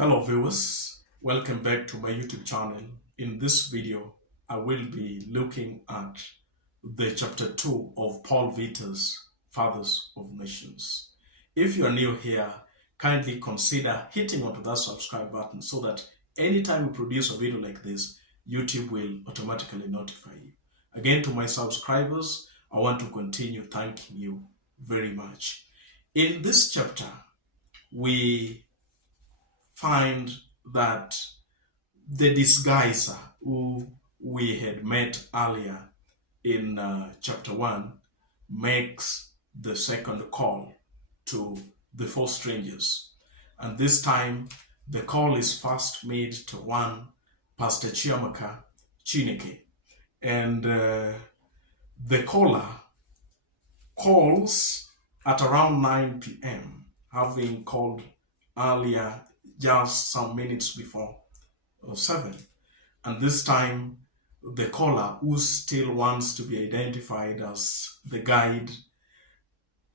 Hello viewers, welcome back to my YouTube channel. In this video, I will be looking at the chapter 2 of Paul Vitta's Fathers of Nations. If you are new here, kindly consider hitting onto that subscribe button so that anytime we produce a video like this, YouTube will automatically notify you. Again, to my subscribers, I want to continue thanking you very much. In this chapter, we find that the disguiser who we had met earlier in chapter 1 makes the second call to the four strangers. And this time, the call is first made to one Pastor Chiamaka Chineke. And the caller calls at around 9 p.m., having called earlier just some minutes before 7. And this time, the caller, who still wants to be identified as the guide,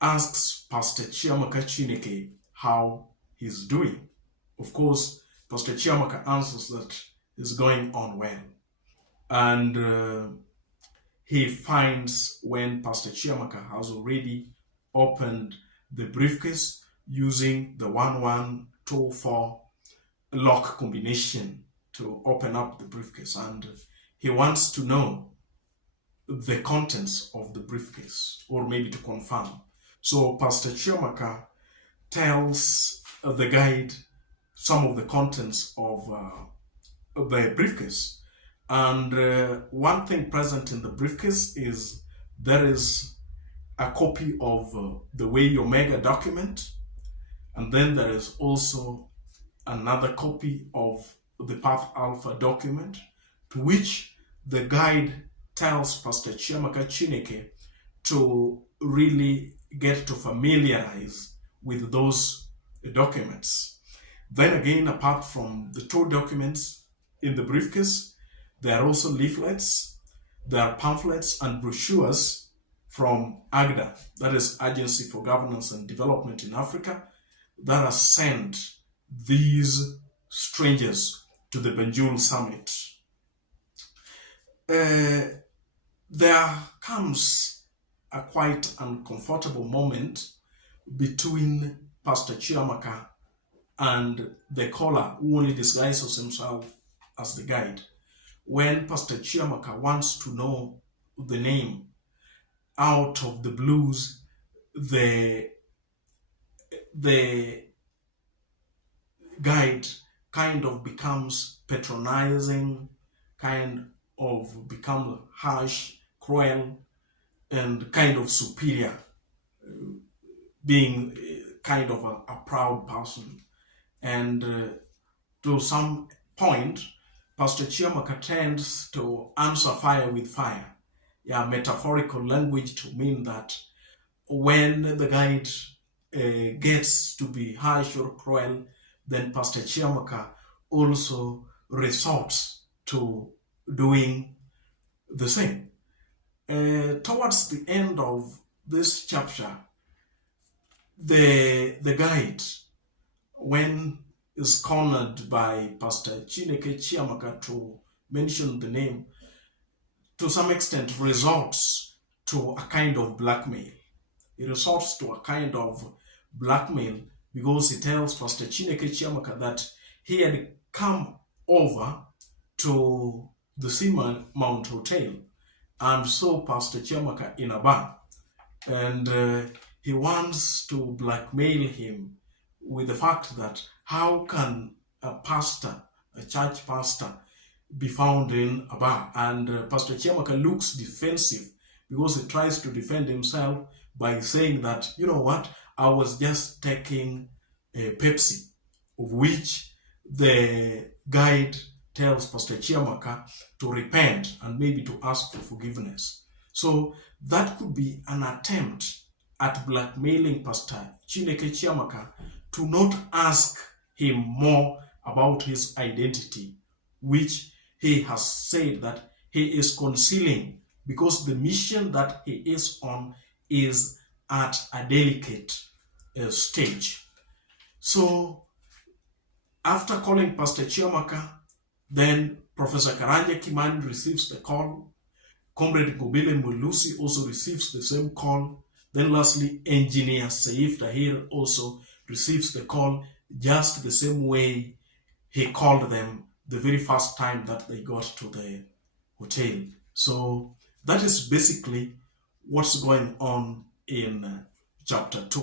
asks Pastor Chiamaka Chineke how he's doing. Of course, Pastor Chiamaka answers that it's going on well. And he finds when Pastor Chiamaka has already opened the briefcase using the 1124 lock combination to open up the briefcase, and he wants to know the contents of the briefcase, or maybe to confirm. So Pastor Chiamaka tells the guide some of the contents of the briefcase, and one thing present in the briefcase is there is a copy of the Way Omega document, and then there is also another copy of the Path Alpha document, to which the guide tells Pastor Chiamaka Chineke to really get to familiarize with those documents. Then again, apart from the two documents in the briefcase, there are also leaflets, there are pamphlets and brochures from AGDA, that is Agency for Governance and Development in Africa, that are sent these strangers to the Banjul summit. There comes a quite uncomfortable moment between Pastor Chiamaka and the caller, who only disguises himself as the guide. When Pastor Chiamaka wants to know the name, out of the blues, the guide kind of becomes patronizing, kind of becomes harsh, cruel, and kind of superior, being kind of a proud person. And to some point, Pastor Chiamaka tends to answer fire with fire. Yeah, metaphorical language to mean that when the guide gets to be harsh or cruel, then Pastor Chiamaka also resorts to doing the same. Towards the end of this chapter, the guide, when is cornered by Pastor Chiamaka to mention the name, to some extent resorts to a kind of blackmail. He resorts to a kind of blackmail because he tells Pastor Chiamaka that he had come over to the SEAMOUNT Hotel and saw Pastor Chiamaka in a bar, and he wants to blackmail him with the fact that how can a pastor, a church pastor, be found in a bar? And Pastor Chiamaka looks defensive because he tries to defend himself by saying that, you know what, I was just taking a Pepsi, of which the guide tells Pastor Chiamaka to repent and maybe to ask for forgiveness. So that could be an attempt at blackmailing Pastor Chiamaka to not ask him more about his identity, which he has said that he is concealing because the mission that he is on is at a delicate stage. So After calling Pastor Chiamaka, then Professor Karanja Kimani receives the call. Comrade Ngobile Melusi also receives the same call. Then lastly, Engineer Seif Tahir also receives the call just the same way he called them the very first time that they got to the hotel. So that is basically what's going on in chapter 2.